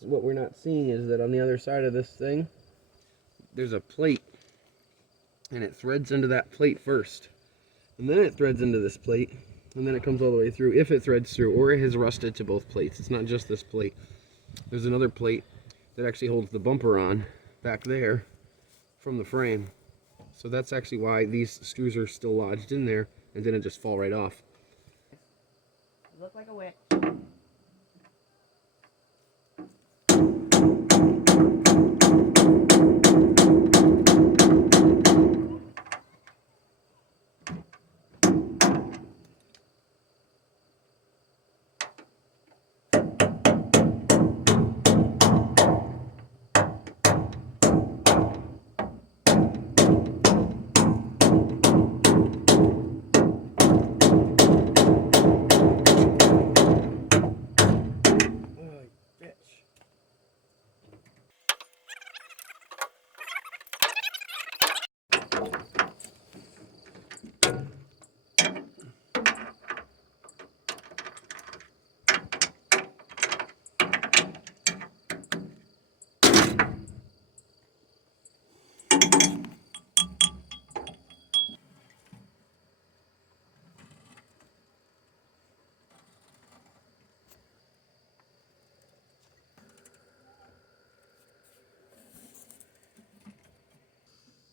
What we're not seeing is that on the other side of this thing, there's a plate, and it threads into that plate first, and then it threads into this plate, and then it comes all the way through, if it threads through, or it has rusted to both plates. It's not just this plate. There's another plate that actually holds the bumper on back there from the frame. So that's actually why these screws are still lodged in there and didn't just fall right off. It looked like a wick.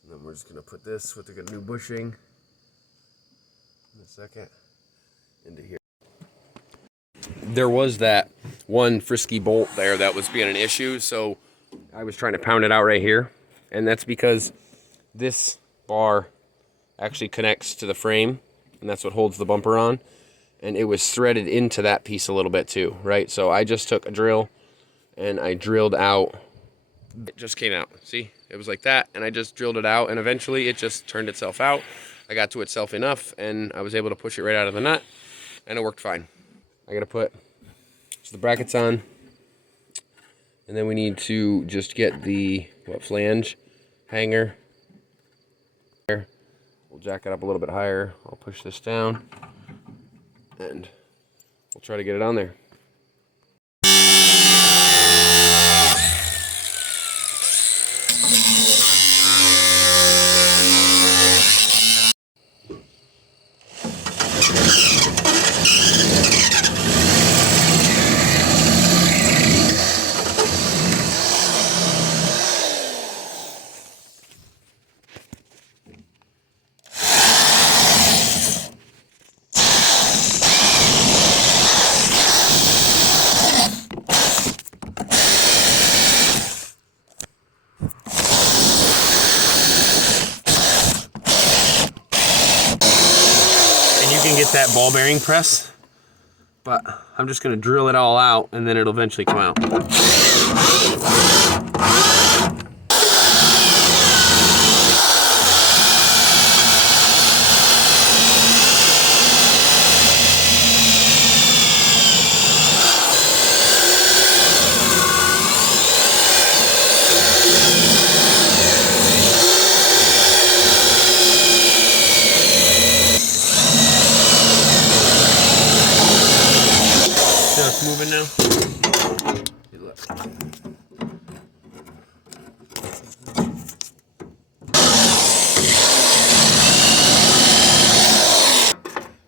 And then we're just going to put this with the new bushing in a second into here. There was that one frisky bolt there that was being an issue, so I was trying to pound it out right here, and that's because this bar actually connects to the frame, and that's what holds the bumper on, and it was threaded into that piece a little bit too, right? So I just took a drill and I drilled out. It just came out. See, it was like that, and I just drilled it out, and eventually it just turned itself out. I got to itself enough, and I was able to push it right out of the nut, and it worked fine. I gotta put the brackets on, and then we need to just get the flange hanger there. We'll jack it up a little bit higher. I'll push this down, and we'll try to get it on there. Get that ball bearing press, but I'm just going to drill it all out, and then it'll eventually come out. Moving now. Hey, look.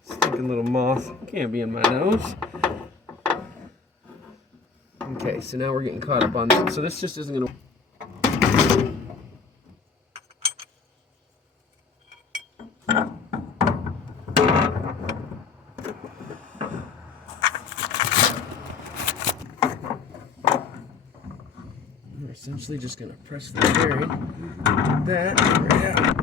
Stinking little moth. Can't be in my nose. Okay, so now we're getting caught up on this. So this just isn't going to. We're essentially just going to press the bearing like that right out.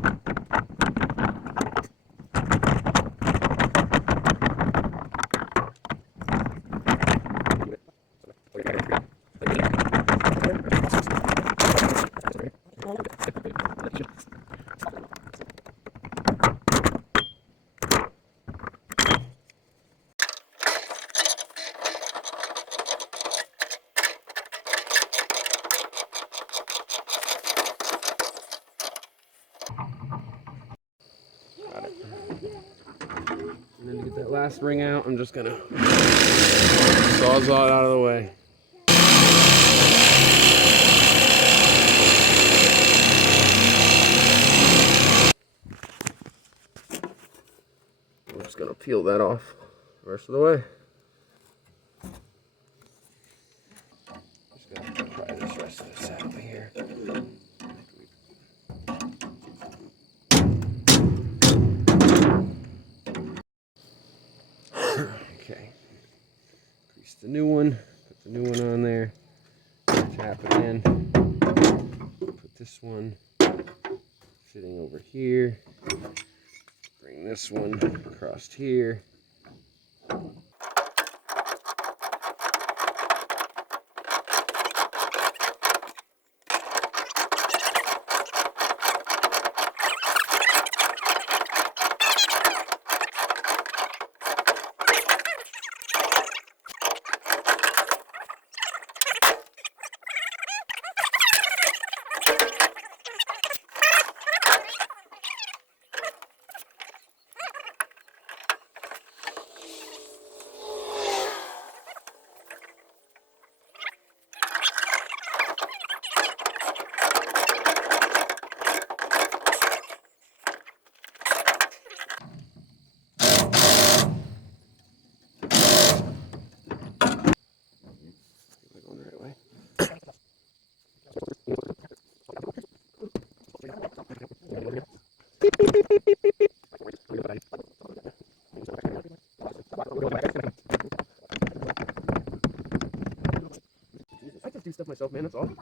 Got it. And then to get that last ring out, I'm just gonna sawzall it out of the way. peel that off the rest of the way. Just gonna pry this rest of this out of here. Okay. Grease the new one. Put the new one on there. Tap it in. Put this one sitting over here. Bring this one across here. I just do stuff myself, man, that's all. Okay,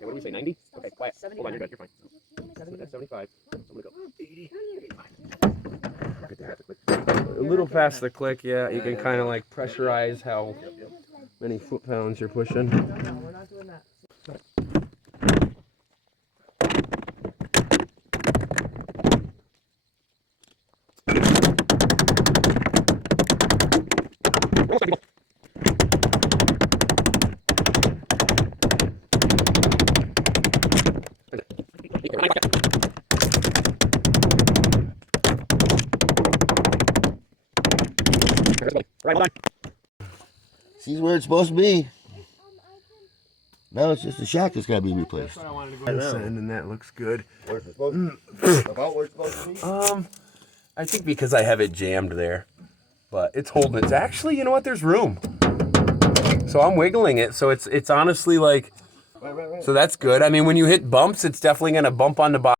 what do we say, 90? Okay, quiet. Hold on, you're good, you're fine. 75. I'm gonna go 80. Look at that. A little past the click, yeah. You can kind of like pressurize how many foot-pounds you're pushing. No, we're not doing that. Right, hold on. See where it's supposed to be. Now it's just the shack that's got to be replaced. That's what I wanted to go send, and that looks good. Where's it supposed to be? About where it's supposed to be? I think because I have it jammed there, but it's holding. It's actually, you know what? There's room. So I'm wiggling it. So it's honestly like, Right. so that's good. I mean, when you hit bumps, it's definitely gonna bump on the bottom.